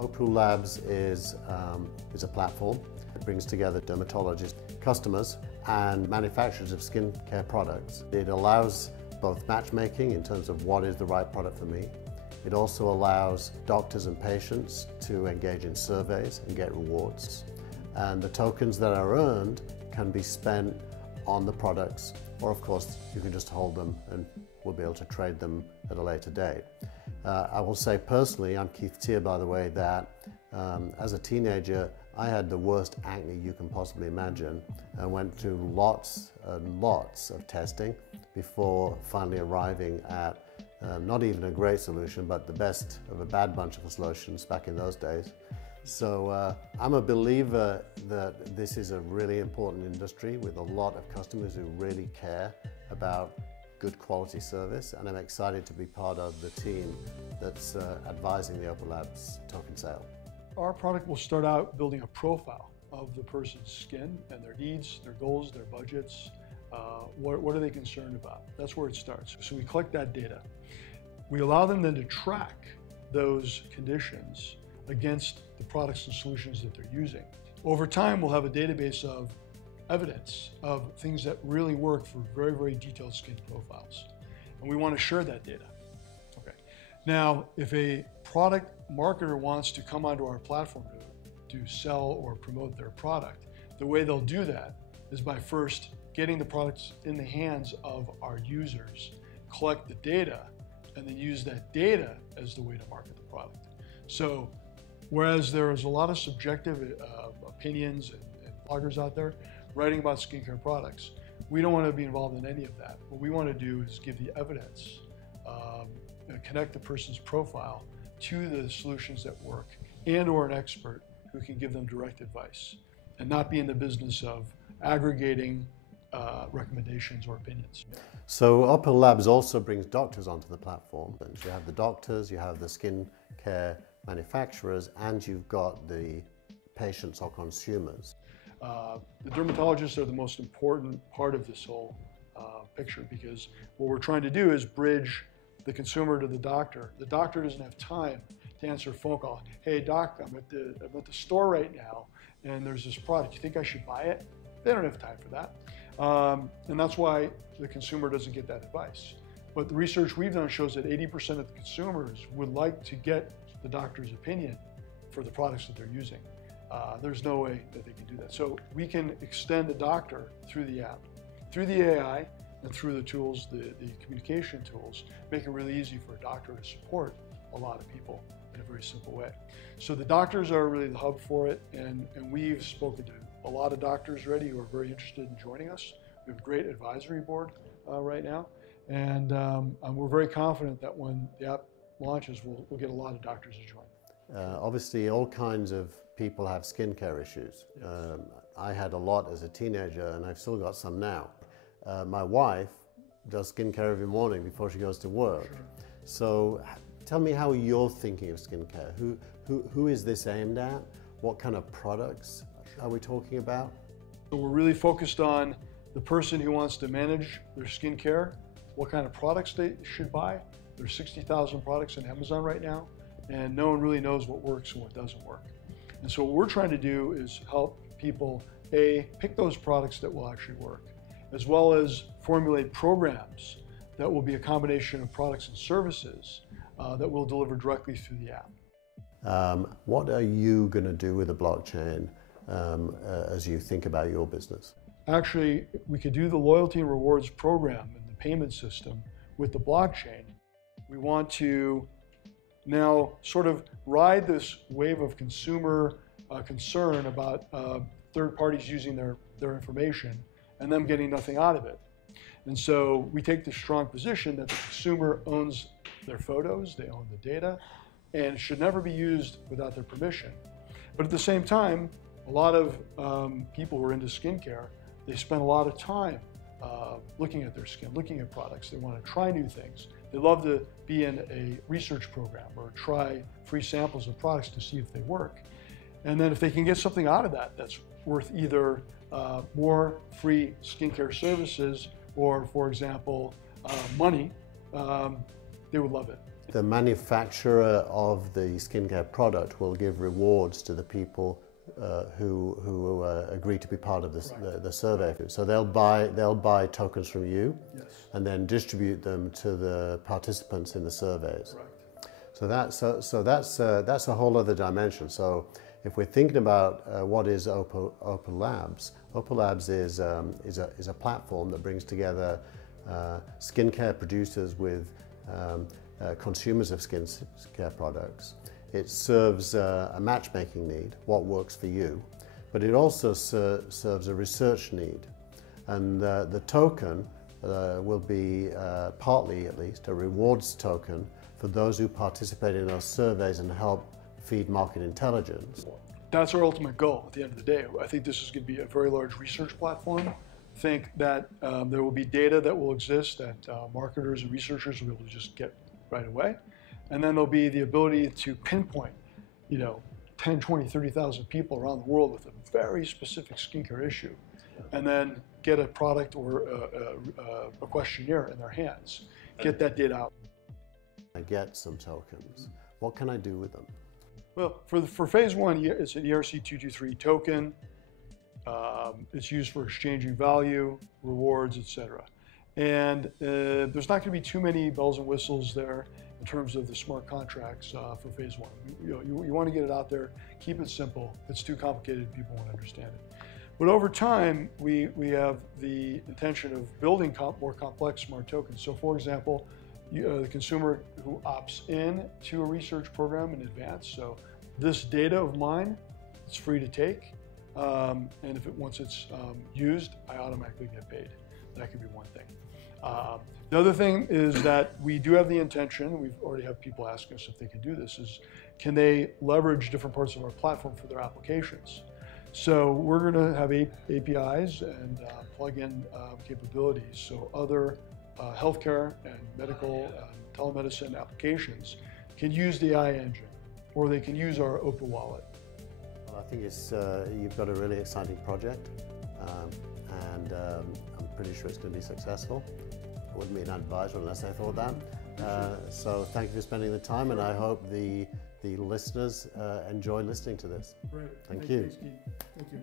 Opu Labs is a platform that brings together dermatologists, customers, and manufacturers of skincare products. It allows both matchmaking in terms of what is the right product for me. It also allows doctors and patients to engage in surveys and get rewards. And the tokens that are earned can be spent on the products, or of course you can just hold them and we'll be able to trade them at a later date. I will say personally, I'm Teare by the way, that as a teenager I had the worst acne you can possibly imagine and went through lots and lots of testing before finally arriving at not even a great solution, but the best of a bad bunch of solutions back in those days. So I'm a believer that this is a really important industry with a lot of customers who really care about good quality service, and I'm excited to be part of the team that's advising the Opu Labs token sale. Our product will start out building a profile of the person's skin and their needs, their goals, their budgets. What are they concerned about? That's where it starts. So we collect that data. We allow them then to track those conditions against the products and solutions that they're using. Over time, we'll have a database of evidence of things that really work for very, very detailed skin profiles. And we want to share that data. Okay. Now, if a product marketer wants to come onto our platform to sell or promote their product, the way they'll do that is by first getting the products in the hands of our users, collect the data, and then use that data as the way to market the product. So, whereas there is a lot of subjective opinions and bloggers out there writing about skincare products, we don't want to be involved in any of that. What we want to do is give the evidence, connect the person's profile to the solutions that work, and/or an expert who can give them direct advice, and not be in the business of aggregating recommendations or opinions. So Opu Labs also brings doctors onto the platform. And you have the doctors, you have the skincare manufacturers, and you've got the patients or consumers. The dermatologists are the most important part of this whole picture, because what we're trying to do is bridge the consumer to the doctor. The doctor doesn't have time to answer a phone call. Hey doc, I'm at the store right now and there's this product, you think I should buy it? They don't have time for that. And that's why the consumer doesn't get that advice. But the research we've done shows that 80% of the consumers would like to get the doctor's opinion for the products that they're using. There's no way that they can do that. So we can extend the doctor through the app, through the AI, and through the tools, the communication tools, make it really easy for a doctor to support a lot of people in a very simple way. So the doctors are really the hub for it, and we've spoken to a lot of doctors already who are very interested in joining us. We have a great advisory board right now, and we're very confident that when the app launches, we'll get a lot of doctors to join. Obviously, all kinds of people have skincare issues. I had a lot as a teenager, and I've still got some now. My wife does skincare every morning before she goes to work. Sure. So tell me how you're thinking of skincare. Who is this aimed at? What kind of products are we talking about? So we're really focused on the person who wants to manage their skincare, what kind of products they should buy. There's 60,000 products on Amazon right now, and no one really knows what works and what doesn't work. And so what we're trying to do is help people, pick those products that will actually work, as well as formulate programs that will be a combination of products and services that we'll deliver directly through the app. What are you going to do with the blockchain as you think about your business? Actually, we could do the loyalty and rewards program and the payment system with the blockchain. We want to now sort of ride this wave of consumer concern about third parties using their information and them getting nothing out of it. And so we take the strong position that the consumer owns their photos, they own the data, and it should never be used without their permission. But at the same time, a lot of people who are into skincare, they spend a lot of time looking at their skin, looking at products. They want to try new things. They love to be in a research program or try free samples of products to see if they work. And then if they can get something out of that that's worth either more free skincare services or, for example, money, they would love it. The manufacturer of the skincare product will give rewards to the people who agree to be part of the survey. So they'll buy tokens from you, Yes. and then distribute them to the participants in the surveys. Right. So that's a whole other dimension. So if we're thinking about what is Opu Labs, Opu Labs is a platform that brings together skincare producers with consumers of skincare products. It serves a matchmaking need, what works for you, but it also serves a research need. And the token will be, partly at least, a rewards token for those who participate in those surveys and help feed market intelligence. That's our ultimate goal at the end of the day. I think this is going to be a very large research platform. Think that there will be data that will exist that marketers and researchers will be able to just get right away. And then there'll be the ability to pinpoint, 10, 20, 30,000 people around the world with a very specific skincare issue, and then get a product or a questionnaire in their hands. Get that data out. I get some tokens. What can I do with them? Well, for phase one, it's an ERC-223 token. It's used for exchanging value, rewards, etc. And there's not going to be too many bells and whistles there in terms of the smart contracts for phase one. You want to get it out there, keep it simple. If it's too complicated, people won't understand it. But over time, we have the intention of building more complex smart tokens. So for example, the consumer who opts in to a research program in advance. So this data of mine, it's free to take. And once it's used, I automatically get paid. That could be one thing. The other thing is that we do have the intention, we've already have people asking us if they can do this, is can they leverage different parts of our platform for their applications? So we're going to have APIs and plug-in capabilities. So other healthcare and medical telemedicine applications can use the AI engine, or they can use our Opu wallet. Well, I think you've got a really exciting project, and I'm pretty sure it's going to be successful. I wouldn't be an advisor unless I thought that. So thank you for spending the time, and I hope the listeners enjoy listening to this. Great. Thank you. Thank you.